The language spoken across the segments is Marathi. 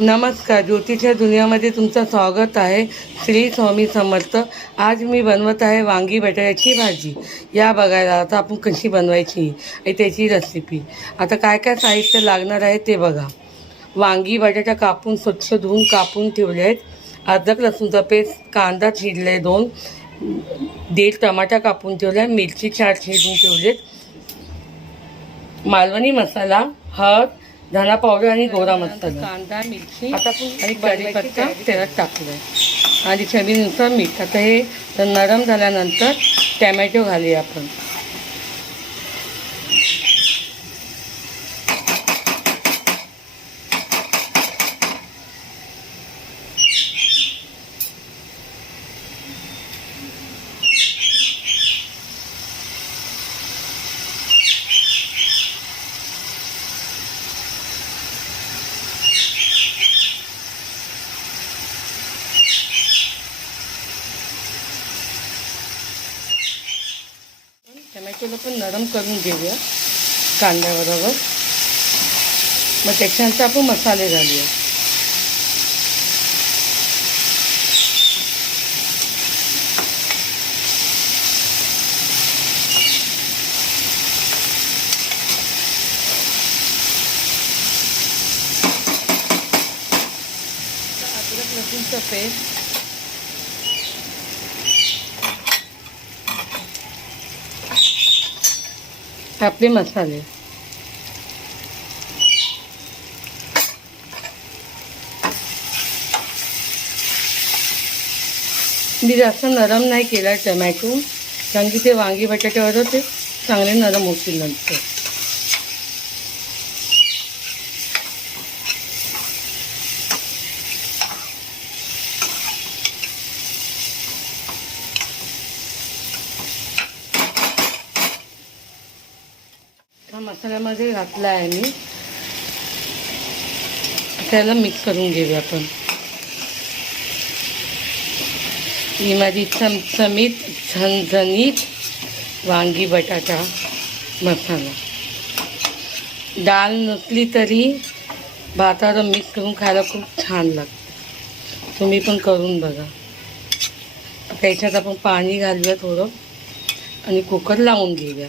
नमस्कार, ज्योतिषच्या दुनियामध्ये तुमचं स्वागत आहे. श्री स्वामी समर्थ. आज मी बनवत आहे वांगी बटाट्याची भाजी. या बघायला आता आपण कशी बनवायची आणि त्याची रेसिपी. आता काय काय साहित्य लागणार आहे ते बघा. वांगी बटाटा कापून स्वच्छ धुवून कापून ठेवले आहेत. अद्रक लसूणचा पेस्ट, कांदा चिरले 2, 1.5 टमाटा कापून ठेवला, मिरची 4 चिरून ठेवलेत, मालवणी मसाला, हळद, धना पावडर आणि गोडा मसाला, कांदा, मिरची आता आपण आणि कढीपत्ता तेलात टाकलं आणि चवीनुसार मीठ. आता हे नरम झाल्यानंतर टॅमॅटो घालूया आपण. टमॅटोला पण नरम करून घेऊया कांद्याबरोबर. मग त्याच्यानंतर आपण मसाले घालूया. अद्रक लसूणचा पेस्ट, आपले मसाले, मी जास्त नरम नाही केला टमॅटो, कारण की ते वांगी बटाट्यावर ते चांगले नरम होतील नंतर. हा मसाल्यामध्ये घातला आहे मी. त्याला मिक्स करून घेऊया आपण. ही माझी चमचमीत झणझणीत वांगी बटाटा मसाला. डाळ नसली तरी भातावर मिक्स करून खायला खूप छान लागतं. तुम्ही पण करून बघा. त्याच्यात आपण पाणी घालूया थोडं आणि कुकर लावून घेऊया.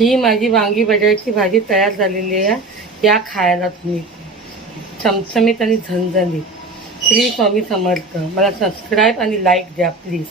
ही माझी वांगी बटाट्याची भाजी तयार झालेली आहे. या खायला तुम्ही चमचमीत आणि झणझणीत. श्री स्वामी समर्थ. मला सबस्क्राईब आणि लाईक द्या प्लीज.